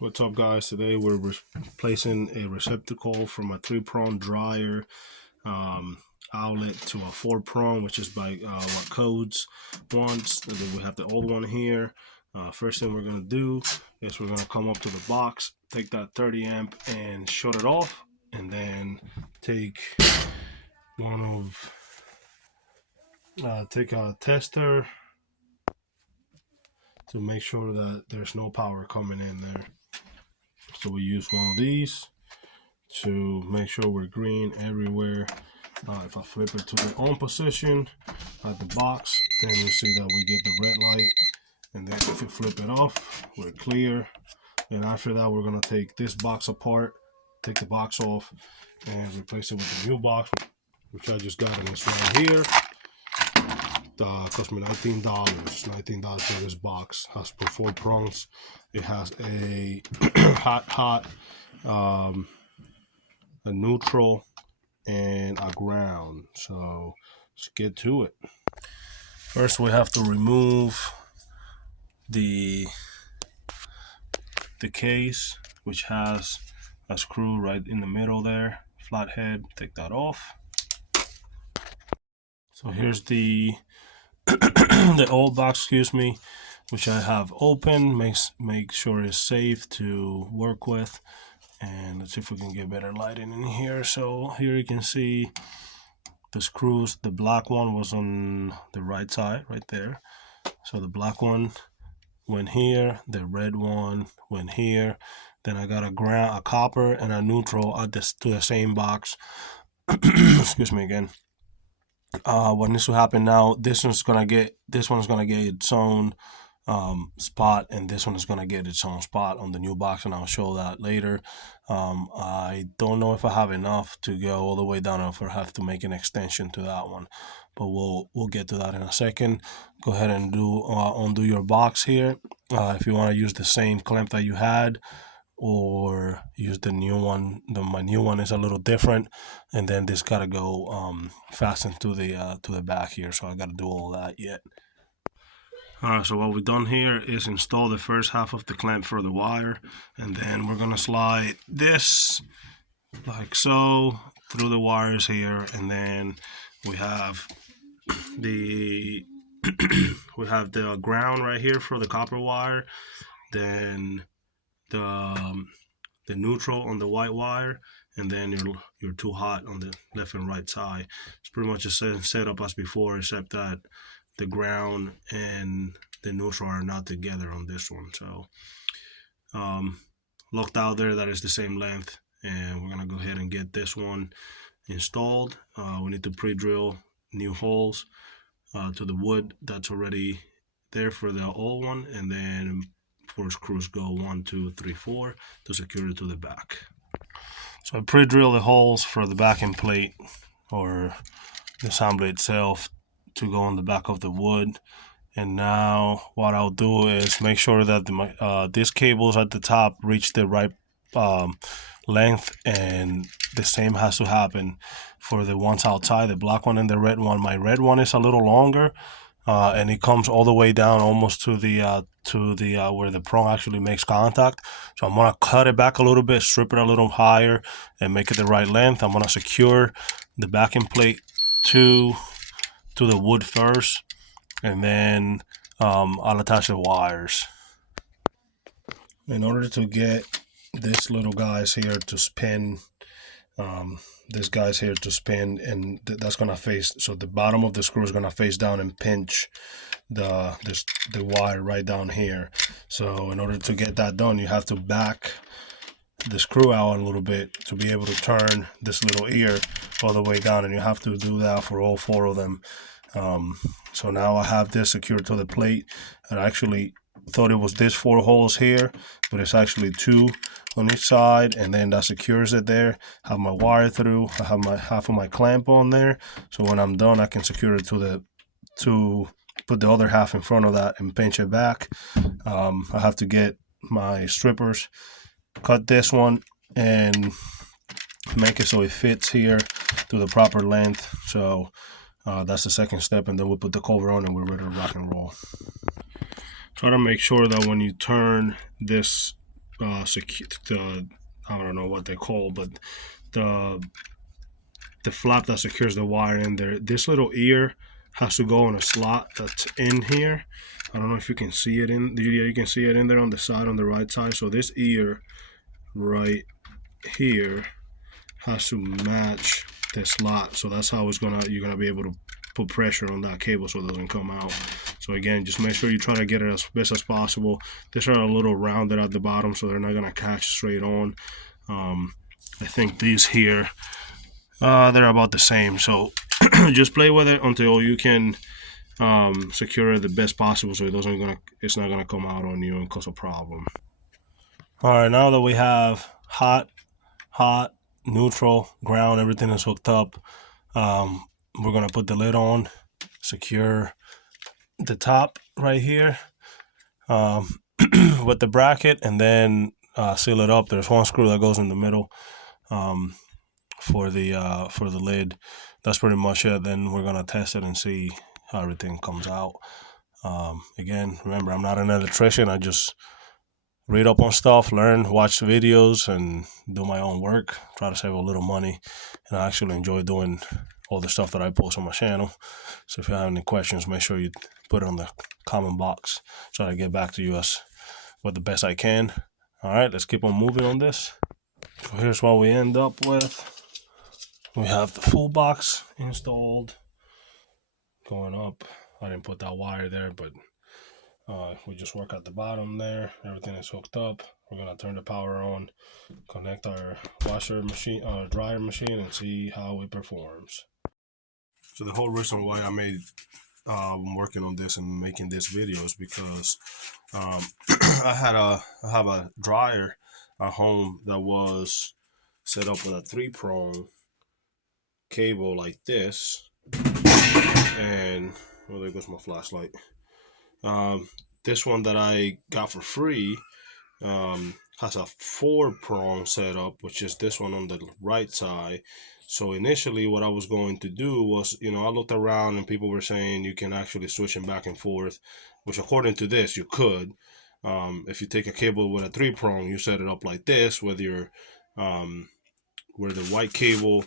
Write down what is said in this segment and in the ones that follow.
What's up, guys? Today we're replacing a receptacle from a 3-prong dryer outlet to a 4-prong, which is by what Codes wants. And then we have the old one here. First thing we're gonna do is we're gonna come up to the box, take that 30 amp and shut it off, and then take take a tester to make sure that there's no power coming in there. So we use one of these to make sure we're green everywhere. If I flip it to the on position at the box, then you see that we get the red light. And then if you flip it off, we're clear. And after that, we're gonna take this box apart, take the box off, and replace it with the new box, which I just got, and it's right here. Cost me $19. $19 for this box. Has for 4 prongs. It has a hot, a neutral, and a ground. So let's get to it. First, we have to remove the case, which has a screw right in the middle there, flathead. Take that off. So here's the the old box, excuse me, which I have open. Make sure it's safe to work with. And let's see if we can get better lighting in here. So here you can see the screws. The black one was on the right side right there. So the black one went here, the red one went here. Then I got a copper and a neutral at this to the same box. Excuse me again. What needs to happen now, this one's gonna get its own spot, and this one is gonna get its own spot on the new box, and I'll show that later. I don't know if I have enough to go all the way down, or if I have to make an extension to that one, but we'll get to that in a second. Go ahead and undo your box here. If you want to use the same clamp that you had, or use the new one. My new one is a little different, and then this gotta go fastened to the back here, so I gotta do all that yet. Alright, so what we've done here is install the first half of the clamp for the wire, and then we're gonna slide this like so through the wires here, and then we have the the ground right here for the copper wire, then the neutral on the white wire, and then your two hot on the left and right side. It's pretty much the same setup as before, except that the ground and the neutral are not together on this one. So locked out there, that is the same length, and we're gonna go ahead and get this one installed. We need to pre-drill new holes to the wood that's already there for the old one, and then 4 screws go 1, 2, 3, 4 to secure it to the back. So I pre-drill the holes for the backing plate, or the assembly itself, to go on the back of the wood. And now what I'll do is make sure that these cables at the top reach the right length, and the same has to happen for the ones outside, the black one and the red one. My red one is a little longer, and it comes all the way down almost to the where the prong actually makes contact. So I'm gonna cut it back a little bit, strip it a little higher, and make it the right length. I'm gonna secure the backing plate to the wood first, and then I'll attach the wires. In order to get this little guys here to spin, this guy's here to spin, and that's gonna face, so the bottom of the screw is gonna face down and pinch the wire right down here. So in order to get that done, you have to back the screw out a little bit to be able to turn this little ear all the way down, and you have to do that for all 4 of them. So now I have this secured to the plate. I actually thought it was this 4 holes here, but it's actually 2 on each side, and then that secures it there. Have my wire through. I have my half of my clamp on there, so when I'm done, I can secure it to put the other half in front of that and pinch it back. I have to get my strippers, cut this one, and make it so it fits here to the proper length. So that's the second step, and then we'll put the cover on and we're ready to rock and roll. Try to make sure that when you turn this I don't know what they call, but the flap that secures the wire in there. This little ear has to go in a slot that's in here. I don't know if you can see it in. Yeah, you can see it in there on the side, on the right side. So this ear right here has to match the slot. So that's how you're gonna be able to put pressure on that cable so it doesn't come out. So again, just make sure you try to get it as best as possible. These are a little rounded at the bottom, so they're not gonna catch straight on. I think these here, they're about the same. So just play with it until you can secure it the best possible, so it's not gonna come out on you and cause a problem. All right, now that we have hot, neutral, ground, everything is hooked up, we're gonna put the lid on, secure the top right here with the bracket, and then seal it up. There's one screw that goes in the middle for the lid. That's pretty much it. Then we're gonna test it and see how everything comes out. Again, remember, I'm not an electrician. I just read up on stuff, learn, watch videos, and do my own work. Try to save a little money, and I actually enjoy doing all the stuff that I post on my channel. So if you have any questions, make sure you put it on the comment box. Try to get back to you as with the best I can. All right, let's keep on moving on this. So here's what we end up with. We have the full box installed, going up. I didn't put that wire there, but we just work at the bottom there. Everything is hooked up. We're gonna turn the power on, connect our washer machine, dryer machine, and see how it performs. So the whole reason why I made working on this and making this video is because I have a dryer at home that was set up with a 3-prong cable like this, and well, there goes my flashlight. This one that I got for free has a 4-prong setup, which is this one on the right side. So initially what I was going to do was, I looked around and people were saying you can actually switch them back and forth, which according to this you could. If you take a cable with a 3-prong, you set it up like this, where the white cable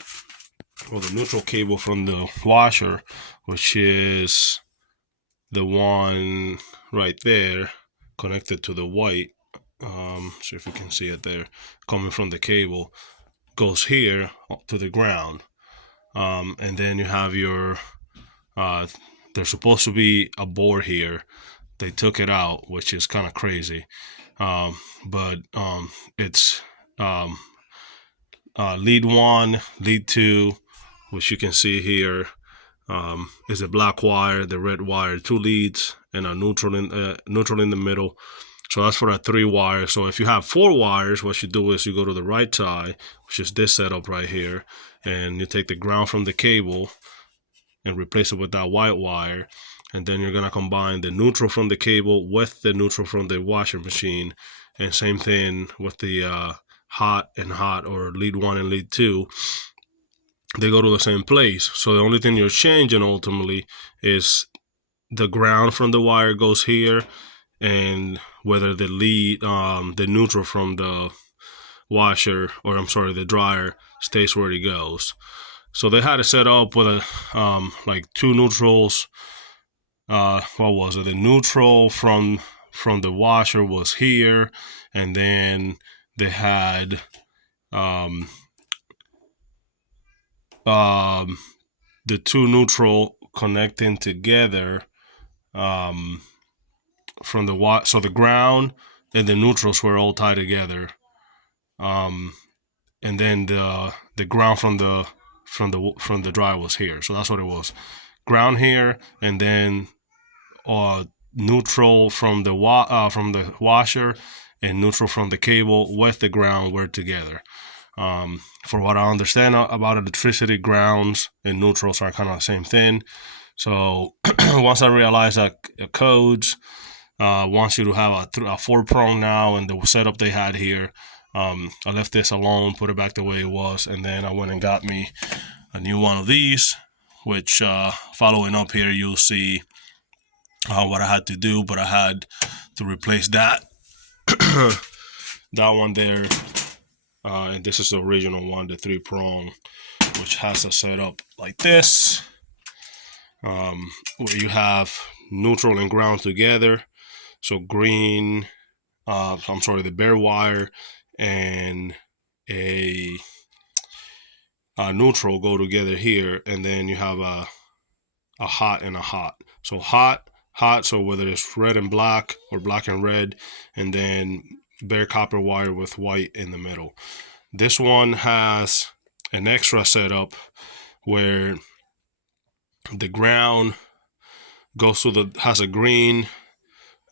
or the neutral cable from the washer, which is the one right there, connected to the white. See if you can see it there, coming from the cable, goes here to the ground. And then you have your, there's supposed to be a board here. They took it out, which is kind of crazy. But it's lead 1, lead 2, which you can see here, is a black wire, the red wire, 2 leads, and a neutral in the middle. So that's for that 3 wires. So if you have 4 wires, what you do is you go to the right side, which is this setup right here, and you take the ground from the cable and replace it with that white wire. And then you're gonna combine the neutral from the cable with the neutral from the washer machine, and same thing with the hot, or lead 1 and lead 2. They go to the same place. So the only thing you're changing ultimately is the ground from the wire goes here, and whether the the neutral from the washer, or I'm sorry, the dryer, stays where it goes. So they had it set up with a like 2 neutrals. What was it? The neutral from the washer was here, and then they had the 2 neutral connecting together from the so the ground and the neutrals were all tied together, and then the ground from the dryer was here. So that's what it was: ground here, and then neutral from the washer, and neutral from the cable with the ground were together. For what I understand about electricity, grounds and neutrals are kind of the same thing. So once I realized that codes wants you to have a 4-prong now, and the setup they had here, I left this alone, put it back the way it was, and then I went and got me a new one of these, which following up here you'll see what I had to do, but I had to replace that that one there, and this is the original one, the 3-prong, which has a setup like this, where you have neutral and ground together. So green, I'm sorry, the bare wire and a neutral go together here, and then you have a hot and a hot. So hot, so whether it's red and black or black and red, and then bare copper wire with white in the middle. This one has an extra setup where the ground goes to the has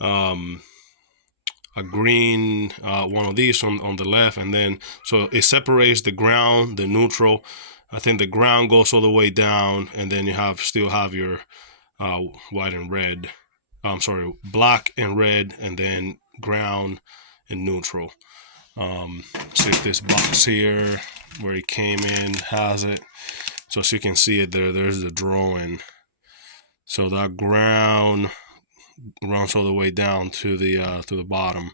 um, a green one of these on the left, and then so it separates the ground, the neutral. I think the ground goes all the way down, and then you still have your white and red. I'm sorry, black and red, and then ground and neutral. See if this box here where it came in has it. So as you can see it there, there's the drawing. So that ground runs all the way down to the bottom.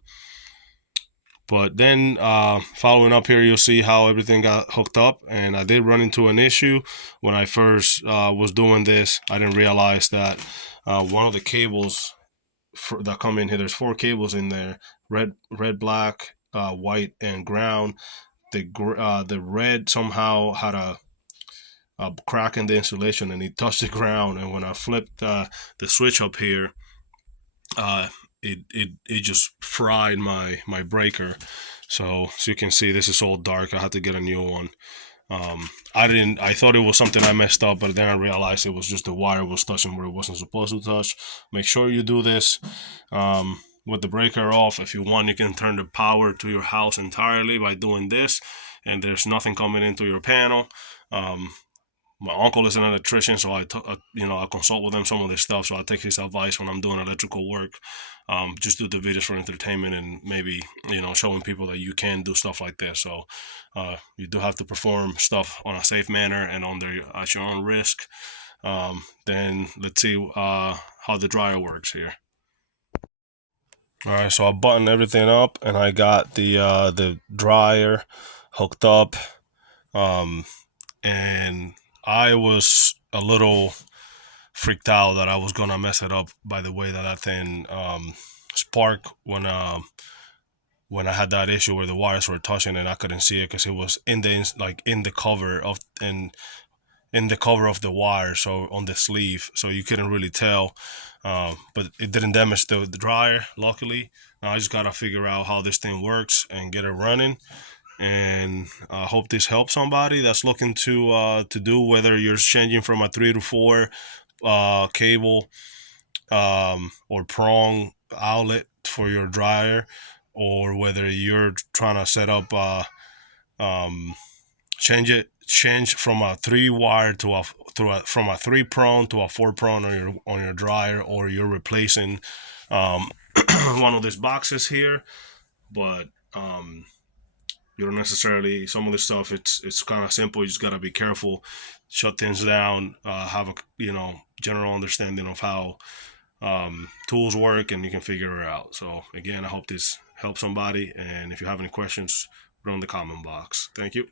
But then following up here, you'll see how everything got hooked up. And I did run into an issue when I first was doing this. I didn't realize that one of the cables that come in here, there's 4 cables in there: red, black, white, and ground. The red somehow had a crack in the insulation, and it touched the ground. And when I flipped the switch up here, uh, it just fried my breaker. So as you can see, this is all dark. I had to get a new one. I thought it was something I messed up, but then I realized it was just the wire was touching where it wasn't supposed to touch. Make sure you do this with the breaker off. If you want, you can turn the power to your house entirely by doing this, and there's nothing coming into your panel. My uncle is an electrician, so I consult with him some of this stuff. So I take his advice when I'm doing electrical work. Just do the videos for entertainment, and maybe showing people that you can do stuff like this. So you do have to perform stuff on a safe manner and at your own risk. Then let's see how the dryer works here. All right, so I buttoned everything up, and I got the dryer hooked up. And I was a little freaked out that I was gonna mess it up by the way that thing sparked when I had that issue where the wires were touching and I couldn't see it because it was in the cover of in the cover of the wire, so on the sleeve, so you couldn't really tell. But it didn't damage the dryer, luckily. Now I just gotta figure out how this thing works and get it running. And I hope this helps somebody that's looking to do, whether you're changing from a 3 to 4 cable or prong outlet for your dryer, or whether you're trying to set up change from a 3 wire from a 3 prong to a 4 prong on your dryer, or you're replacing one of these boxes here. But you don't necessarily, some of this stuff, it's kind of simple. You just got to be careful, shut things down, have a general understanding of how tools work, and you can figure it out. So again, I hope this helps somebody, and if you have any questions, put it in the comment box. Thank you.